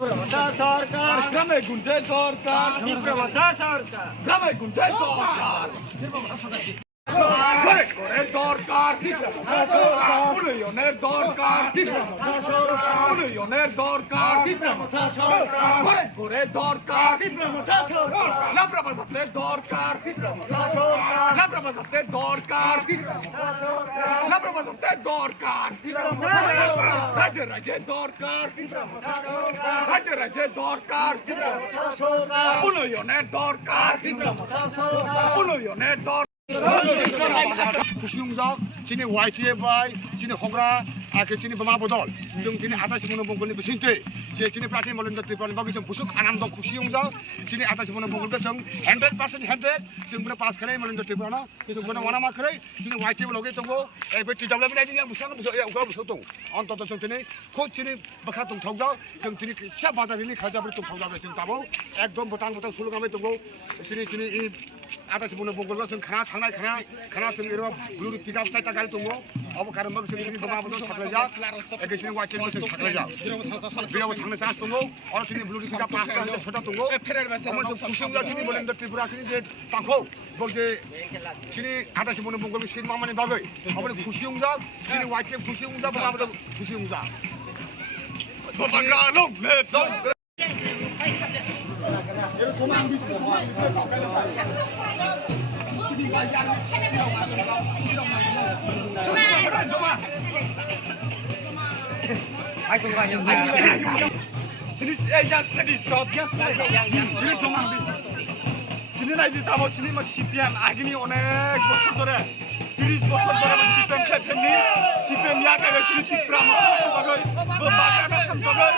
সরকার গ্রামে গুঞ্জে দরকার সরকার গ্রামে গুঞ্জে দরকার দরকার উন্নয়নের দরকার উন্নয়নের দরকার ঘরে দরকার লাপ্রাবাসাতের দরকার লাপ্রাবাসাতের দরকার লাপ্রাবাসাতের দরকার রাজ্যে রাজ্যে দরকার রাজ্যে রাজ্যে দরকার উন্নয়নের দরকার উন্নয়নের দরকার Kusiumjak, sini YTFI, sini Hongra, sini Bama Bodol, जों sini atas mono bongkolni besinte, sini prati Molinda Tripoli bagi जों busuk anam dong Kusiumjak, sini atas mono bongkolga जों 100% 100, जों bena pas kare Molinda Tripoli, जों bena wana ma kare, sini YTFI loge tunggu, TWB ini yang busuk ya uga busuk tung, anto जों sini, kod sini bakal tung thaujak, जों sini siap bazar ini kerja beri tung thaujak, जों tahu, ekdom botang sulung kami tunggu, sini atas mono bongkolga जों khana thangnai khana जों ero blue pickup saita gari tunggu, abo karena bagi sini Bama Bodol saklajak, sini YTFI जों saklajak, बिराव थांनो chance दङ अर सिनि blue Rica पासटा हले छोटा दङ अमर जों खुसिमला सिनि बलेन्डर त्रिपुरा सिनि जे ताखौ बजे सिनि आटासि मने बंगल सिनि मामानि बागै अमर खुसिमजा सिनि वाइटे खुसिमजा बराबर खुसिमजा बफाग्रा लं ले दं Sini jangan steady stop ya. Ini cuma sini nanti tahu sini masih sipian agni onek bosor dore. 30 bosor dore masih sipian keten ni. Sipian ya kayak sini tipra masuk bagai. Bagai macam bagai.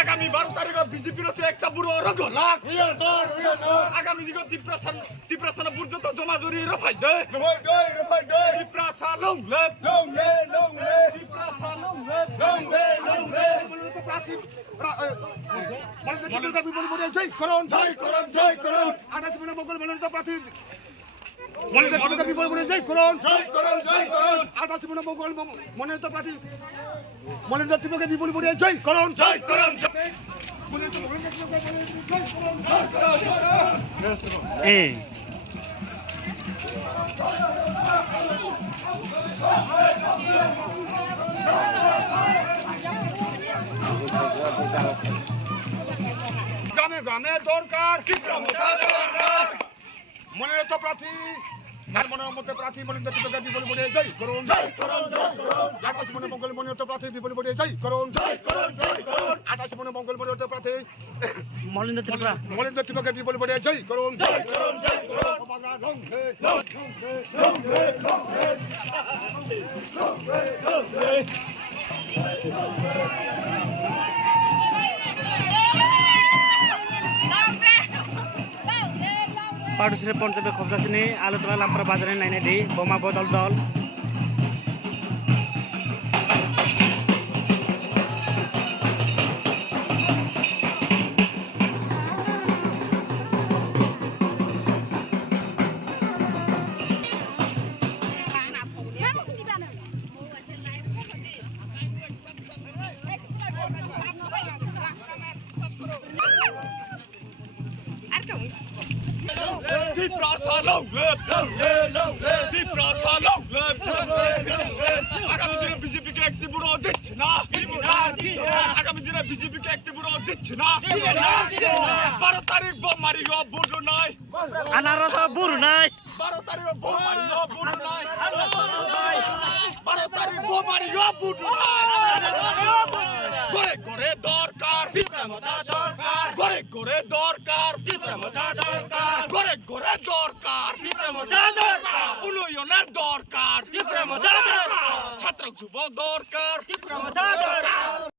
আগামী 12 তারিখে বিজেপির একটা বুড়ো রগলাক আগামী দিকে ত্রিপ্রাসান পর্যন্ত জমা জুরি রফাই দে ত্রিপ্রাসা long লে ত্রিপ্রাসা লং লে প্রার্থী মনোনীত বিপুল বড়ে জয় করুন আটাশ মনে বগল মনোনীত প্রার্থী মনোনীত বিপুল বড়ে জয় করুন আটাশ মনে বগল মনোনীত প্রার্থী মনোনীত ত্রিপুরা বিপুল বড়ে জয় করুন গ্রামে গ্রামে দরকার মনোনীত প্রার্থী আর মনের মধ্যে প্রার্থী মনোনীত বিপুল বড়ে জয় করুন আকাশ মনে মঙ্গল মনোনীত প্রার্থী বিপুল বড়ে জয় করুন আকাশ মনে মঙ্গল মনোনীত প্রার্থী মনোনীত ত্রিপুরা বিপুল বড়ে জয় করুন पाटुसरे पञ्चायत खब्जासिनी आलुतला लाम्प्रा बाजारे नाइनादि बमा बदल दल তীব্রতা লংলেপ তীব্রতা লংলেপ আগামী দিনে বিজেপিকে একটি বুড়ো দিচ্ছে না আগামী দিনে বিজেপিকে একটি বুড়ো দিচ্ছে না 12 তারিখ বোম মারিও বুড়ো নাই আনারস বুড়ো নাই 12 তারিখ বোম মারিও বুড়ো নাই 12 তারিখ বোম মারিও বুড়ো নাই করে করে দরকার বিপ্রমতা সরকার করে করে দরকার বিপ্রমতা সরকার করে করে দরকার বিপ্রমতা সরকার উন্নয়নের দরকার বিপ্রমতা সরকার ছাত্র যুব দরকার বিপ্রমতা সরকার